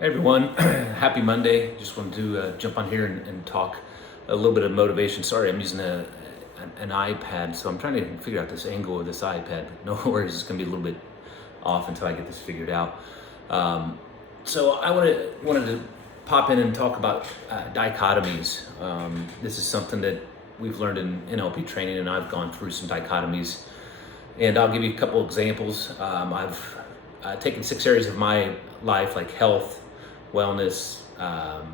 Hey everyone, happy Monday. Just wanted to jump on here and talk a little bit of motivation. Sorry, I'm using an iPad, so I'm trying to figure out this angle of this iPad. No worries, it's gonna be a little bit off until I get this figured out. So I wanted to pop in and talk about dichotomies. This is something that we've learned in NLP training, and I've gone through some dichotomies. And I'll give you a couple examples. I've taken 6 areas of my life, like health, wellness,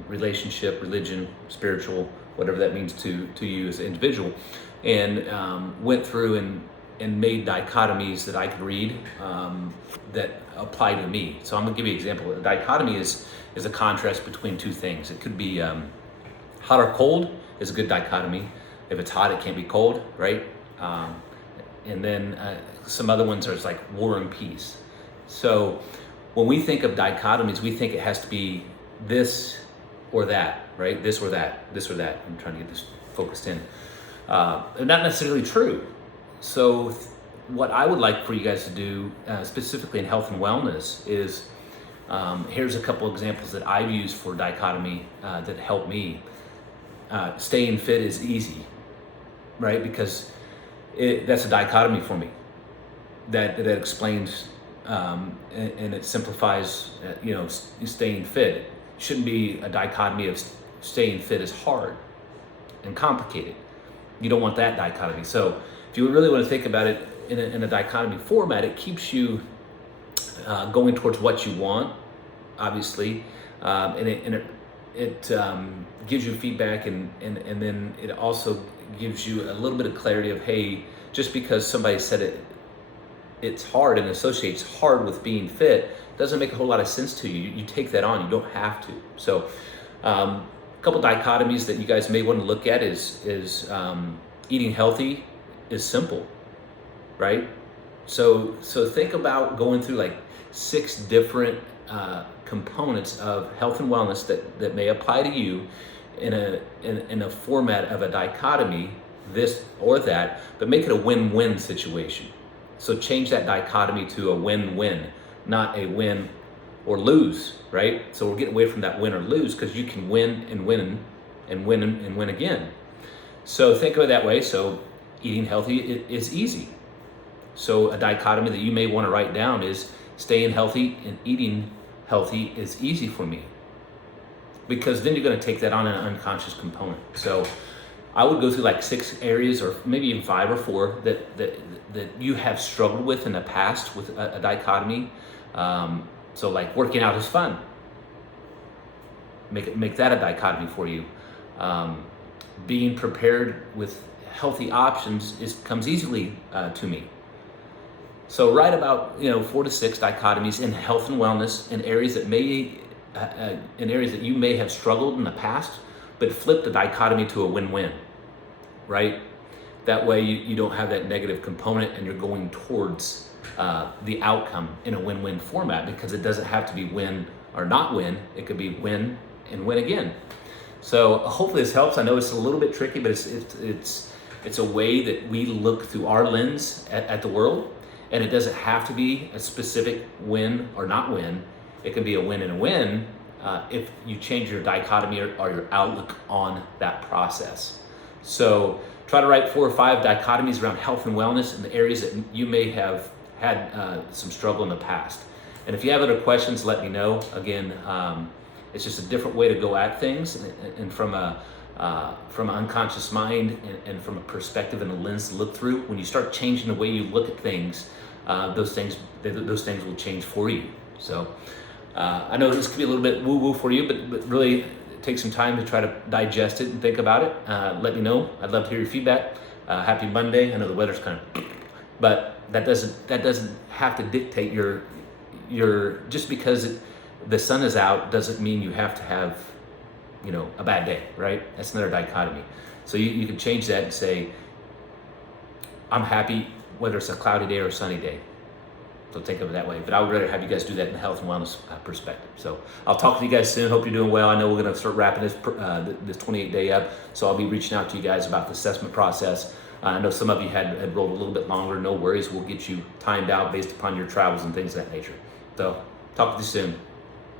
relationship, religion, spiritual, whatever that means to you as an individual, and went through and made dichotomies that I could read that apply to me. So I'm gonna give you an example. A dichotomy is a contrast between two things. It could be hot or cold is a good dichotomy. If it's hot, it can't be cold, right? And then some other ones are like war and peace. So when we think of dichotomies, we think it has to be this or that, right? This or that, this or that. I'm trying to get this focused in. Not necessarily true. So what I would like for you guys to do, specifically in health and wellness, is here's a couple examples that I've used for dichotomy that help me. Staying fit is easy, right? Because that's a dichotomy for me. That explains and it simplifies, staying fit. It shouldn't be a dichotomy of staying fit is hard and complicated. You don't want that dichotomy. So if you really want to think about it in a dichotomy format, it keeps you going towards what you want, obviously, and it gives you feedback, and then it also gives you a little bit of clarity of, hey, just because somebody said it's hard and associates hard with being fit doesn't make a whole lot of sense to you. You take that on, you don't have to. So a couple dichotomies that you guys may want to look at is eating healthy is simple, right? So think about going through like 6 different components of health and wellness that may apply to you in a format of a dichotomy, this or that, but make it a win-win situation. So change that dichotomy to a win-win, not a win or lose, right? So we're getting away from that win or lose, because you can win and win and win and win again. So think of it that way. So eating healthy is easy. So a dichotomy that you may want to write down is staying healthy and eating healthy is easy for me, because then you're going to take that on an unconscious component. So I would go through like 6 areas, or maybe even 5 or 4 that you have struggled with in the past with a dichotomy. So like working out is fun. Make that a dichotomy for you. Being prepared with healthy options comes easily to me. So write about 4 to 6 dichotomies in health and wellness in areas that you may have struggled in the past, but flip the dichotomy to a win-win, right? That way you don't have that negative component, and you're going towards the outcome in a win-win format, because it doesn't have to be win or not win. It could be win and win again. So hopefully this helps. I know it's a little bit tricky, but it's a way that we look through our lens at the world, and it doesn't have to be a specific win or not win. It can be a win and a win if you change your dichotomy or your outlook on that process. So try to write 4 or 5 dichotomies around health and wellness in the areas that you may have had some struggle in the past. And if you have other questions, let me know. Again, it's just a different way to go at things, and from an unconscious mind, and from a perspective and a lens to look through. When you start changing the way you look at things, those things will change for you. So I know this could be a little bit woo-woo for you, but really take some time to try to digest it and think about it. Let me know. I'd love to hear your feedback. Happy Monday. I know the weather's kind of, but that doesn't have to dictate your just because the sun is out doesn't mean you have to have a bad day, right? That's another dichotomy. So you can change that and say, I'm happy whether it's a cloudy day or a sunny day. So think of it that way. But I would rather have you guys do that in a health and wellness perspective. So I'll talk to you guys soon. Hope you're doing well. I know we're going to start wrapping this 28-day up. So I'll be reaching out to you guys about the assessment process. I know some of you had rolled a little bit longer. No worries. We'll get you timed out based upon your travels and things of that nature. So talk to you soon.